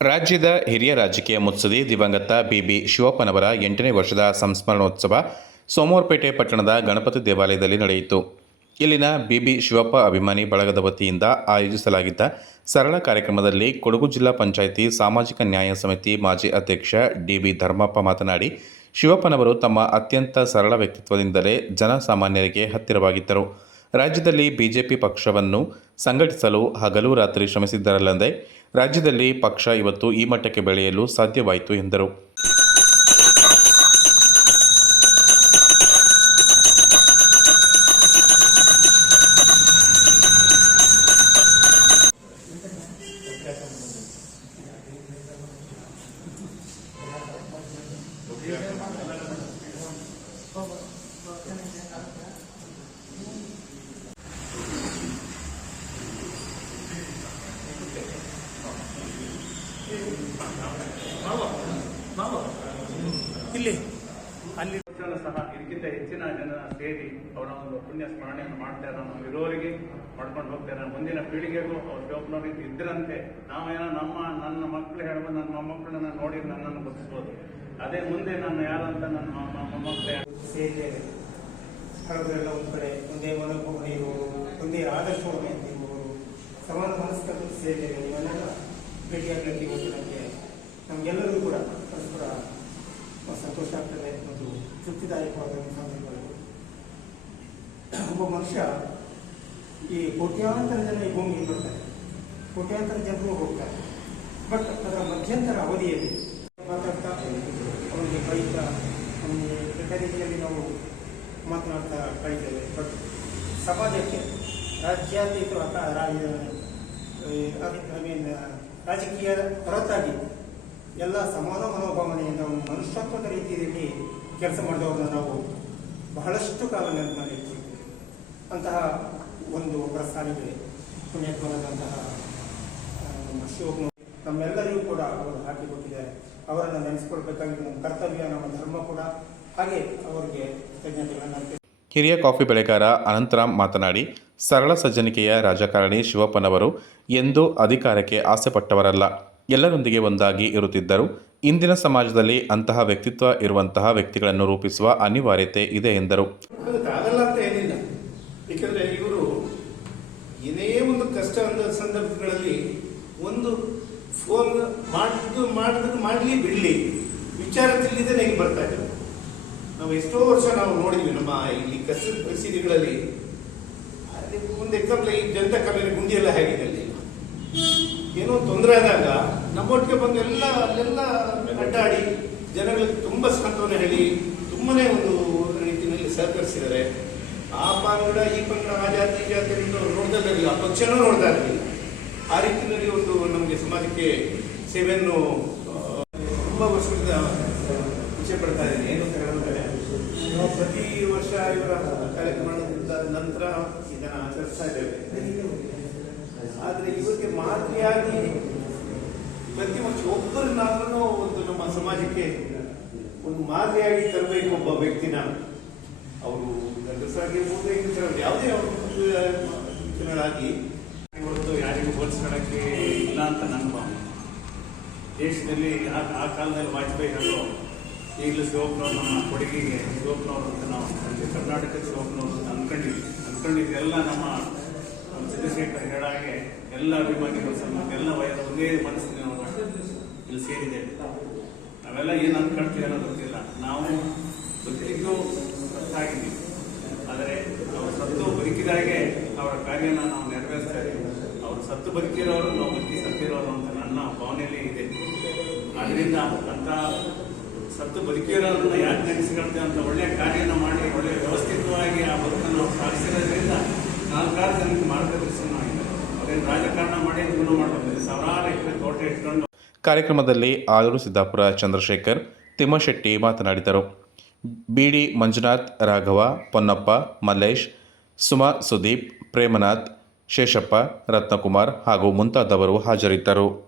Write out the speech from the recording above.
ರಾಜ್ಯದ ಹಿರಿಯ ರಾಜಕೀಯ ಮುತ್ಸದಿ ದಿವಂಗತ ಬಿಬಿ ಶಿವಪ್ಪನವರ ಎಂಟನೇ ವರ್ಷದ ಸಂಸ್ಮರಣೋತ್ಸವ ಸೋಮವಾರಪೇಟೆ ಪಟ್ಟಣದ ಗಣಪತಿ ದೇವಾಲಯದಲ್ಲಿ ನಡೆಯಿತು. ಇಲ್ಲಿನ ಬಿಬಿ ಶಿವಪ್ಪ ಅಭಿಮಾನಿ ಬಳಗದ ವತಿಯಿಂದ ಆಯೋಜಿಸಲಾಗಿದ್ದ ಸರಳ ಕಾರ್ಯಕ್ರಮದಲ್ಲಿ ಕೊಡಗು ಜಿಲ್ಲಾ ಪಂಚಾಯಿತಿ ಸಾಮಾಜಿಕ ನ್ಯಾಯ ಸಮಿತಿ ಮಾಜಿ ಅಧ್ಯಕ್ಷ ಡಿಬಿ ಧರ್ಮಪ್ಪ ಮಾತನಾಡಿ, ಶಿವಪ್ಪನವರು ತಮ್ಮ ಅತ್ಯಂತ ಸರಳ ವ್ಯಕ್ತಿತ್ವದಿಂದಲೇ ಜನಸಾಮಾನ್ಯರಿಗೆ ಹತ್ತಿರವಾಗಿದ್ದರು. ರಾಜ್ಯದಲ್ಲಿ ಬಿಜೆಪಿ ಪಕ್ಷವನ್ನು ಸಂಘಟಿಸಲು ಹಗಲು ರಾತ್ರಿ ಶ್ರಮಿಸಿದ್ದರಲ್ಲದೆ ರಾಜ್ಯದಲ್ಲಿ ಪಕ್ಷ ಇವತ್ತು ಈ ಮಟ್ಟಕ್ಕೆ ಬೆಳೆಯಲು ಸಾಧ್ಯವಾಯಿತು ಎಂದರು. ಇಲ್ಲಿ. ಅಲ್ಲಿ ಸಹ ಇದಕ್ಕಿಂತ ಹೆಚ್ಚಿನ ಜನ ಸೇರಿ ಅವರ ಒಂದು ಪುಣ್ಯ ಸ್ಮರಣೆಯನ್ನು ಮಾಡ್ತಾರೆ ನಾವು ಇರೋರಿಗೆ ಮಾಡ್ಕೊಂಡು ಹೋಗ್ತಾರೆ ಮುಂದಿನ ಪೀಳಿಗೆಗೂ ಅವ್ರ ಶಿವಪ್ಪನವ್ರಿಗೆ ಇದ್ರಂತೆ. ನಾವೇನೋ ನಮ್ಮ ನನ್ನ ಮಕ್ಕಳು ಹೇಳ್ಬೋದು ನನ್ನ ಮೊಮ್ಮಕ್ಕಳನ್ನ ನೋಡಿ ನನ್ನನ್ನು ಗೊತ್ತಿಸ್ಬೋದು ಅದೇ ಮುಂದೆ ನಾನು ಯಾರಂತ ನನ್ನ ಮೊಮ್ಮಕ್ಕಳು. ಸೇರಿ ಒಂದು ಕಡೆ ಒಂದೇ ಮನೋಭಾವನೆ ಇರುವವರು ಒಂದೇ ಆದರ್ಶವನ್ನು ಇರುವವರು ಸಮಾನ ಮನಸ್ಕರು ಸೇರಿದ್ದೇವೆ ಇವನ್ನೆಲ್ಲ ಭೇಟಿಯಾಗಲಿಕ್ಕೆ ಇವತ್ತು ನಮಗೆ ನಮಗೆಲ್ಲರಿಗೂ ಕೂಡ ಪರಸ್ಪರ ಸಂತೋಷ ಆಗ್ತದೆ ಮತ್ತು ತೃಪ್ತಿದಾಯಕವಾದ ಸಂದರ್ಭಗಳು. ಒಬ್ಬ ಮನುಷ್ಯ ಈ ಕೋಟ್ಯಾಂತರ ಜನ ಈ ಭೂಮಿಗೆ ಬರ್ತಾರೆ. ಕೋಟ್ಯಾಂತರ ಜನರು ಹೋಗ್ತಾರೆ. ಬಟ್ ಅದರ ಮಧ್ಯಂತರ ಅವಧಿಯಲ್ಲಿ ಮಾತಾಡ್ತಾ ಅವನಿಗೆ ಬೈತಾ, ಅವನಿಗೆ ಕೆಟ್ಟ ರೀತಿಯಲ್ಲಿ ನಾವು ಮಾತನಾಡ್ತಾ ಕಳಿತೇವೆ ಬಟ್ ಸಮಾಜಕ್ಕೆ ರಾಜ್ಯಾತೀತ ಐ ಮೀನ್ ರಾಜಕೀಯ ಹೊರತಾಗಿ ಎಲ್ಲ ಸಮಾನ ಮನೋಭಾವನೆಯಿಂದ ಒಂದು ಮನುಷ್ಯತ್ವದ ರೀತಿಯಲ್ಲಿ ಕೆಲಸ ಮಾಡಿದವ್ರನ್ನ ನಾವು ಬಹಳಷ್ಟು ಕಾಲ ನೆನಪಿನಲ್ಲಿ ಅಂತಹ ಒಂದು ಒಬ್ಬರ ಸಾಲಿಗೆ ನಮ್ಮ ಶಿವಕುಮಾರ್ ನಮ್ಮೆಲ್ಲರಿಗೂ ಕೂಡ ಅವರು ಹಾಕಿಕೊಟ್ಟಿದ್ದಾರೆ ಅವರನ್ನು ನೆನೆಸ್ಕೊಳ್ಬೇಕಾಗಿದ್ದು ನಮ್ಮ ಕರ್ತವ್ಯ, ನಮ್ಮ ಧರ್ಮ ಕೂಡ. ಹಾಗೆ ಅವರಿಗೆ ಕೃತಜ್ಞತೆಗಳನ್ನು. ಹಿರಿಯ ಕಾಫಿ ಬೆಳೆಗಾರ ಅನಂತರಾಮ್ ಮಾತನಾಡಿ, ಸರಳ ಸಜ್ಜನಿಕೆಯ ರಾಜಕಾರಣಿ ಶಿವಪ್ಪನವರು ಎಂದೂ ಅಧಿಕಾರಕ್ಕೆ ಆಸೆಪಟ್ಟವರಲ್ಲ. ಎಲ್ಲರೊಂದಿಗೆ ಒಂದಾಗಿ ಇರುತ್ತಿದ್ದರು. ಇಂದಿನ ಸಮಾಜದಲ್ಲಿ ಅಂತಹ ವ್ಯಕ್ತಿತ್ವ ಇರುವಂತಹ ವ್ಯಕ್ತಿಗಳನ್ನು ರೂಪಿಸುವ ಅನಿವಾರ್ಯತೆ ಇದೆ ಎಂದರು. ಏಕೆಂದ್ರೆ ಇವರು ಏನೇ ಒಂದು ಕಷ್ಟ ಅಂದ ಸಂದರ್ಭಗಳಲ್ಲಿ ಒಂದು ಫೋನ್ ಮಾಡಿದ್ದು ಮಾಡಿದ್ದು ಮಾಡಲಿ ಬಿಡಲಿ. ವಿಚಾರ ತಿಳಿದೇ ಈಗ ಬರ್ತಾ ಇದೆ ನಾವು ಎಷ್ಟೋ ವರ್ಷ ನಾವು ನೋಡಿದ್ವಿ ನಮ್ಮ ಇಲ್ಲಿ ಕಷ್ಟದ ಪರಿಸ್ಥಿತಿಗಳಲ್ಲಿ. ಒಂದು ಎಕ್ಸಾಂಪಲ್ ಈ ಜನತಾ ಕಾಲೋನಿ ಗುಂಡಿ ಎಲ್ಲ ಹೇಗಿದೆ ಅಲ್ಲಿ. ಏನೋ ತೊಂದರೆ ಆದಾಗ ನಮ್ಮೊಟ್ಟಿಗೆ ಬಂದು ಎಲ್ಲ, ಅಲ್ಲೆಲ್ಲ ಅಡ್ಡಾಡಿ ಜನಗಳಿಗೆ ತುಂಬ ಸಾಂತ್ವನ ಹೇಳಿ ತುಂಬನೇ ಒಂದು ರೀತಿಯಲ್ಲಿ ಸಹಕರಿಸಿದ್ದಾರೆ. ಆ ಪಂಗಡ, ಈ ಪಂಗಡ, ಆ ಜಾತಿ ಜಾತಿ ನೋಡ್ತಾ ಇರಲಿಲ್ಲ. ಆ ಪಕ್ಷನೂ ನೋಡ್ತಾ ಇರಲಿಲ್ಲ. ಆ ರೀತಿಯಲ್ಲಿ ಒಂದು ನಮಗೆ ಸಮಾಜಕ್ಕೆ ಸೇವೆಯನ್ನು ತುಂಬ ವರ್ಷದಿಂದ ಇಚ್ಛೆ ಪಡ್ತಾ ಇದ್ದೀನಿ. ಏನು ಹೇಳಿದ್ರೆ ಪ್ರತಿ ವರ್ಷ ಇವರ ಕಾರ್ಯಕ್ರಮದ ನಂತರ ಇದನ್ನು ಆಚರಿಸ್ತಾ ಇದ್ದೇವೆ. ಆದರೆ ಇವರಿಗೆ ಮಾದರಿಯಾಗಿ ಪ್ರತಿ ವರ್ಷ ಒಬ್ಬರನ್ನಾದ್ರೂ ಒಂದು ನಮ್ಮ ಸಮಾಜಕ್ಕೆ ಒಂದು ಮಾದರಿಯಾಗಿ ತರಬೇಕು ಒಬ್ಬ ವ್ಯಕ್ತಿನ. ಅವರು ಗಂಡಸಾಗಿರ್ಬೋದು ಹೆಂಗಸರಾಗಿ ಯಾವುದೇ ಜನರಾಗಿ ಇವತ್ತು ಯಾರಿಗೂ ಹೋಲಿಸ್ಕೊಳ್ಳೋಕ್ಕೆ ಇಲ್ಲ ಅಂತ ನನ್ನ ಭಾವನೆ. ದೇಶದಲ್ಲಿ ಆ ಕಾಲದಲ್ಲಿ ವಾಜಪೇಯಿ ಅವರು ಈಗಲೂ ಶಿವಪ್ಪನವ್ರು ನಮ್ಮ ಕೊಡುಗೆಗೆ ಶಿವಪ್ಪನವ್ರು ಅಂತ ನಾವು. ಕರ್ನಾಟಕದ ಶಿವಪ್ಪನವರು ಅನ್ಕೊಂಡಿದ್ವಿ. ಎಲ್ಲ ನಮ್ಮ ಚಂದ್ರಶೇಖರ್ ಹೇಳಾಗೆ ಎಲ್ಲ ಅಭಿಮಾನಿಗಳು ಸಹ ಎಲ್ಲ ವಯಸ್ಸು ಒಂದೇ ಮನಸ್ಸಿನ ಇಲ್ಲಿ ಸೇರಿದೆ ನಾವೆಲ್ಲ ಏನು ಅನ್ಕೊಳ್ತೀವಿ ಅನ್ನೋ ಗೊತ್ತಿಲ್ಲ. ನಾವು ಬದುಕಿದ್ದು ಸತ್ತಾಗಿದ್ದೀವಿ ಆದರೆ ಅವರು ಸತ್ತು ಬದುಕಿದಾಗೆ ಅವರ ಕಾರ್ಯನ ನಾವು ನೆರವೇರಿಸ್ತಾ ಇದ್ದೀವಿ. ಅವರು ಸತ್ತು ಬದುಕಿರೋರು ನಾವು ಬದುಕಿ ಸತ್ತಿರೋರು ಅಂತ ನನ್ನ ಭಾವನೆಯಲ್ಲಿ ಇದೆ. ಅದರಿಂದ ಅಂಥ ಸತ್ತು ಬದುಕಿರೋರನ್ನ ಯಾಕೆ ನೆನೆಸ್ಕೊಳ್ತೇವೆ ಅಂತ ಒಳ್ಳೆ ಕಾರ್ಯನ ಮಾಡಿ, ಒಳ್ಳೆ ವ್ಯವಸ್ಥಿತವಾಗಿ ಆ ಬದುಕನ್ನು ಸಾಧಿಸಿರೋದ್ರಿಂದ ಅದೇನು ರಾಜಕಾರಣ ಮಾಡಿ ಸಾವಿರಾರು ಎಕರೆ ತೋಟ ಇಟ್ಕೊಂಡು ಕಾರ್ಯಕ್ರಮದಲ್ಲಿ ಆಲೂರು ಸಿದ್ದಾಪುರ ಚಂದ್ರಶೇಖರ್, ತಿಮ್ಮಶೆಟ್ಟಿ ಮಾತನಾಡಿದರು. ಬಿಡಿ ಮಂಜುನಾಥ್, ರಾಘವ, ಪೊನ್ನಪ್ಪ, ಮಲ್ಲೇಶ್, ಸುಮಾ, ಸುದೀಪ್, ಪ್ರೇಮನಾಥ್, ಶೇಷಪ್ಪ, ರತ್ನಕುಮಾರ್ ಹಾಗೂ ಮುಂತಾದವರು ಹಾಜರಿದ್ದರು.